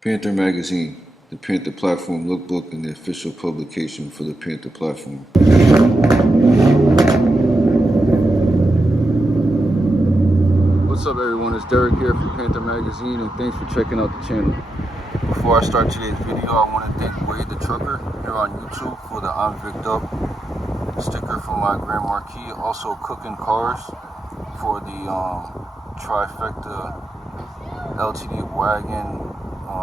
Panther Magazine, the Panther Platform lookbook and the official publication for the Panther Platform. What's up everyone, it's Derek here from Panther Magazine and thanks for checking out the channel. Before I start today's video, I want to thank WadeTheTrucker here on YouTube for the I'm Vic'd Up sticker for my Grand Marquis. Also Cooking Cars for the trifecta LTD wagon,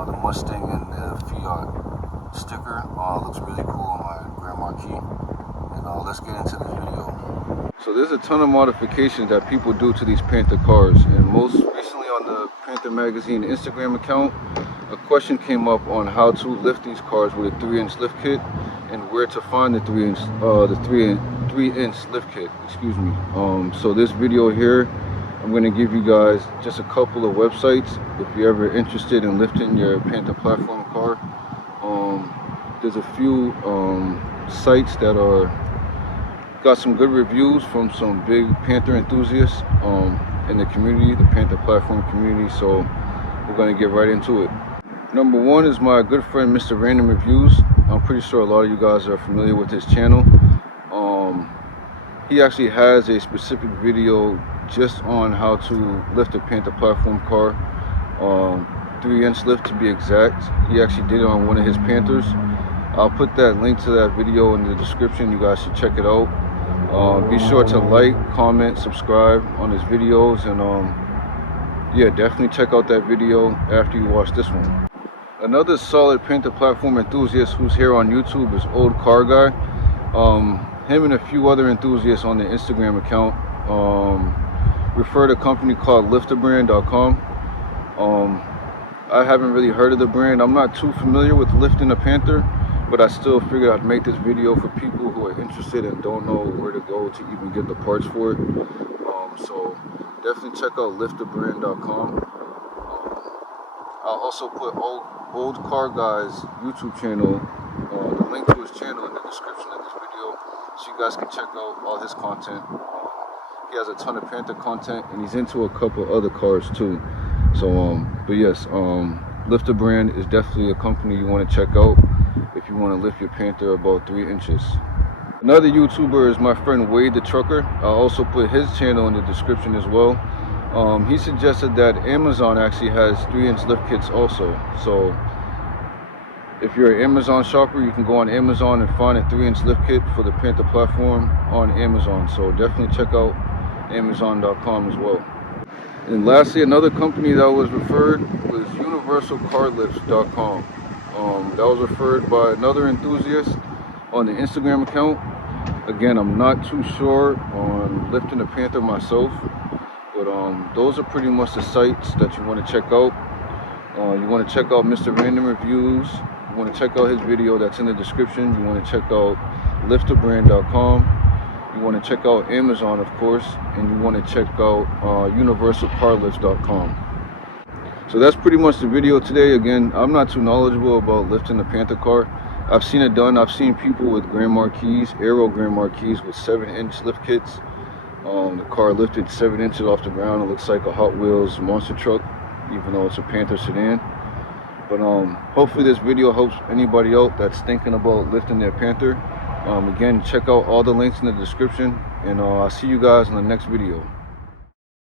the Mustang and the Fiat sticker. Looks really cool on my Grand Marquis. And let's get into this video. So there's a ton of modifications that people do to these Panther cars, and most recently on the Panther Magazine Instagram account, a question came up on how to lift these cars with a 3-inch lift kit and where to find the 3-inch lift kit. Excuse me. So this video here, I'm going to give you guys just a couple of websites if you're ever interested in lifting your Panther Platform car. There's a few sites that are got some good reviews from some big Panther enthusiasts in the community, the Panther Platform community, so we're going to get right into it. Number one is my good friend Mr. Random Reviews. I'm pretty sure a lot of you guys are familiar with his channel. He actually has a specific video just on how to lift a Panther Platform car, 3-inch lift to be exact. He actually did it on one of his Panthers. I'll put that link to that video in the description. You guys should check it out. Be sure to like, comment, subscribe on his videos, and yeah, definitely check out that video after you watch this one. Another solid Panther Platform enthusiast who's here on YouTube is Old Car Guy. Him and a few other enthusiasts on the Instagram account refer to a company called LiftTheBrand.com. I haven't really heard of the brand. I'm not too familiar with lifting a Panther, but I still figured I'd make this video for people who are interested and don't know where to go to even get the parts for it. So definitely check out LiftTheBrand.com. I'll also put Old Car Guy's YouTube channel, the link to his channel in the description of this video, so you guys can check out all his content. He has a ton of Panther content, and he's into a couple other cars too. So, but yes, Lift the Brand is definitely a company you want to check out if you want to lift your Panther about 3 inches. Another YouTuber is my friend WadeTheTrucker. I'll also put his channel in the description as well. He suggested that Amazon actually has 3-inch lift kits also. So if you're an Amazon shopper, you can go on Amazon and find a 3-inch lift kit for the Panther Platform on Amazon. So definitely check out Amazon.com as well. And lastly, another company that was referred was UniversalCarLifts.com. That was referred by another enthusiast on the Instagram account. Again, I'm not too sure on lifting a Panther myself, but those are pretty much the sites that you want to check out. You want to check out Mr. Random Reviews. You want to check out his video that's in the description. You want to check out LiftTheBrand.com. You want to check out Amazon, of course, and you want to check out UniversalCarLifts.com. So that's pretty much the video today. Again, I'm not too knowledgeable about lifting the Panther car. I've seen it done. I've seen people with Grand Marquis, Aero Grand Marquis with 7-inch lift kits. The car lifted 7 inches off the ground. It looks like a Hot Wheels monster truck, even though it's a Panther sedan. But hopefully this video helps anybody out that's thinking about lifting their Panther. Again, check out all the links in the description, and I'll see you guys in the next video.